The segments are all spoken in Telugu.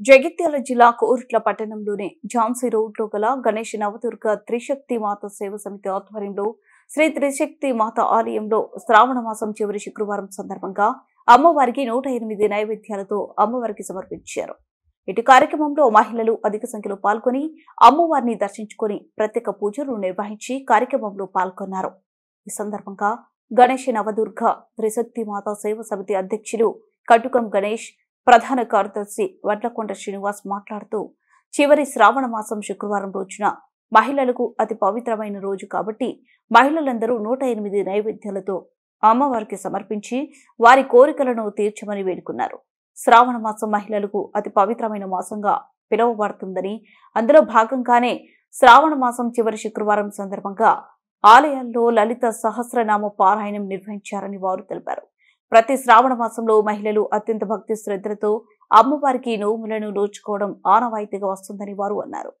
జగిత్యాల జిల్లా కోరుట్ల పట్టణంలోని ఝాన్సీ రోడ్లో గల గణేష్ నవదుర్గ త్రిశక్తి మాత సేవ సమితి ఆధ్వర్యంలో శ్రీ త్రిశక్తి మాత ఆలయంలో శ్రావణ మాసం చివరి శుక్రవారం సందర్భంగా అమ్మవారికి 108 నైవేద్యాలతో అమ్మవారికి సమర్పించారు. ఇటు కార్యక్రమంలో మహిళలు అధిక సంఖ్యలో పాల్గొని అమ్మవారిని దర్శించుకుని ప్రత్యేక పూజలు నిర్వహించి కార్యక్రమంలో పాల్గొన్నారు. ఈ సందర్భంగా గణేష్ నవదుర్గ త్రిశక్తి మాత సేవ సమితి అధ్యక్షులు కటుకం గణేష్, ప్రధాన కార్యదర్శి వడ్లకొండ శ్రీనివాస్ మాట్లాడుతూ, చివరి శ్రావణ మాసం శుక్రవారం రోజున మహిళలకు అతి పవిత్రమైన రోజు కాబట్టి మహిళలందరూ 108 నైవేద్యాలతో అమ్మవారికి సమర్పించి వారి కోరికలను తీర్చమని వేడుకున్నారు. శ్రావణ మాసం మహిళలకు అతి పవిత్రమైన మాసంగా పిలువబడుతుందని, అందులో భాగంగానే శ్రావణ మాసం చివరి శుక్రవారం సందర్భంగా ఆలయాల్లో లలిత సహస్రనామ పారాయణం నిర్వహించారని వారు తెలిపారు. ప్రతి శ్రావణ మాసంలో మహిళలు అత్యంత భక్తి శ్రద్ధలతో అమ్మవారికి నోములను నోచుకోవడం ఆనవాయితీగా వస్తుందని వారు అన్నారు.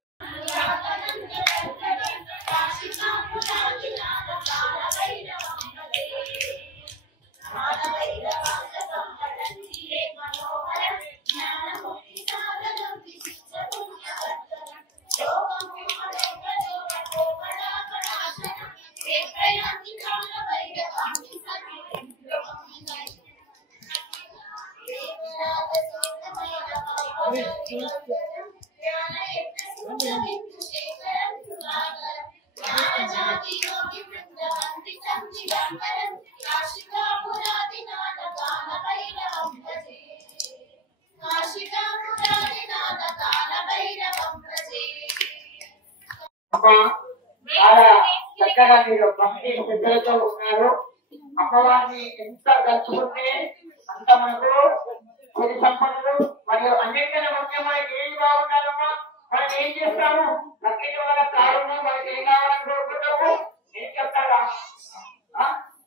చక్కగా మీరు భక్తి శ్రద్ధలతో ఉన్నారు. అమ్మవారిని ఎంత దర్శించుకుంటే అంత మనకు కొన్ని సంపదలు మరియు అన్నిటికన్నా ముఖ్యమైన ఏం బాగుండాలమ్మా, మనం ఏం చేస్తాము, ప్రతి వాళ్ళ కారణం మనకి ఏం కావాలని కోరుకుంటాము, ఏం చెప్తారా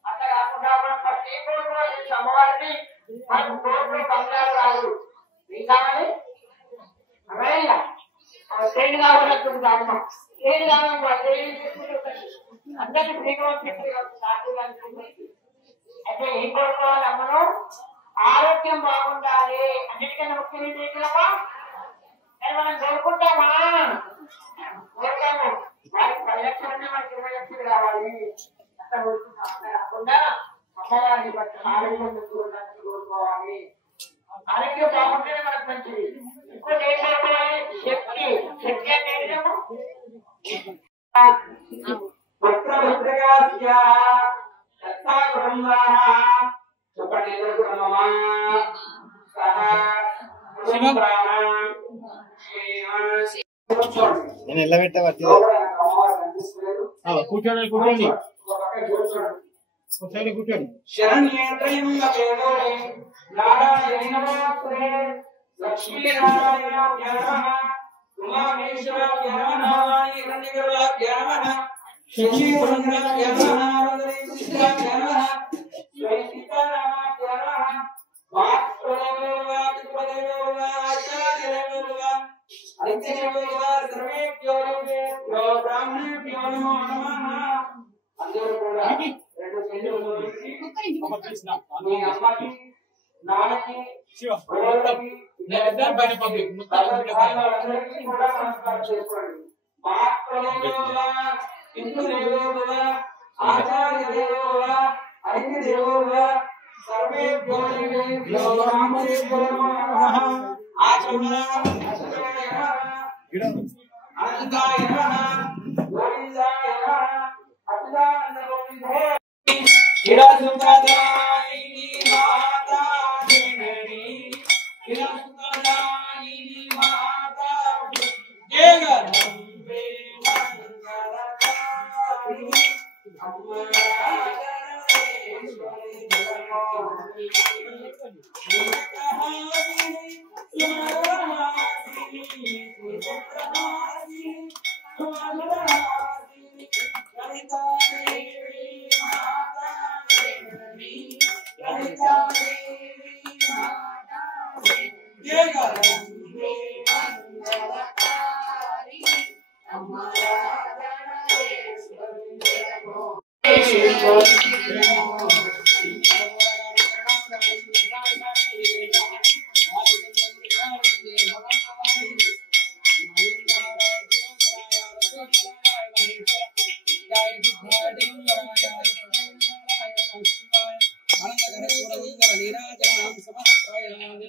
అంత కాకుండా మనం ఫస్ట్ ఏం కోరుకోవాలి, అమ్మవారిని మనకు కోరుకునే బంగారు రాదు ఏం కావాలి, అమ్మయ్య ట్రైన్ కావాలనుకుంటామమ్మా, ట్రైన్ కావాలమ్మా, ట్రైన్ అందరినీ అయితే ఏం కోరుకోవాలి, అమ్మను ఆరోగ్యం బాగుండాలి, అన్నిటికన్నా ముఖ్యమైన ఏంటమ్మా, అని మనం కోరుకుంటామా, కోరుతాము వారికి 10 లక్షలు మనకి 20 లక్షలు కావాలి అంత కోరుకుంటాం. అంత కాకుండా అమ్మవారిని బట్టి ఆరోగ్యం కోరుకోవాలి, ఆరోగ్యం బాగుంటేనే మనకు మంచిది. ఇంకోటి ఏం కోరుకోవాలి, శక్తి, శక్తి అంటే ఏంటమ్మా, నేను ఎలా పెట్టబట్టి కూర్చోండి కూర్చోండి కూర్చోండి కూర్చోండి ఆనందకర పూర్వంగర నీరాజనాం సమర్పయామి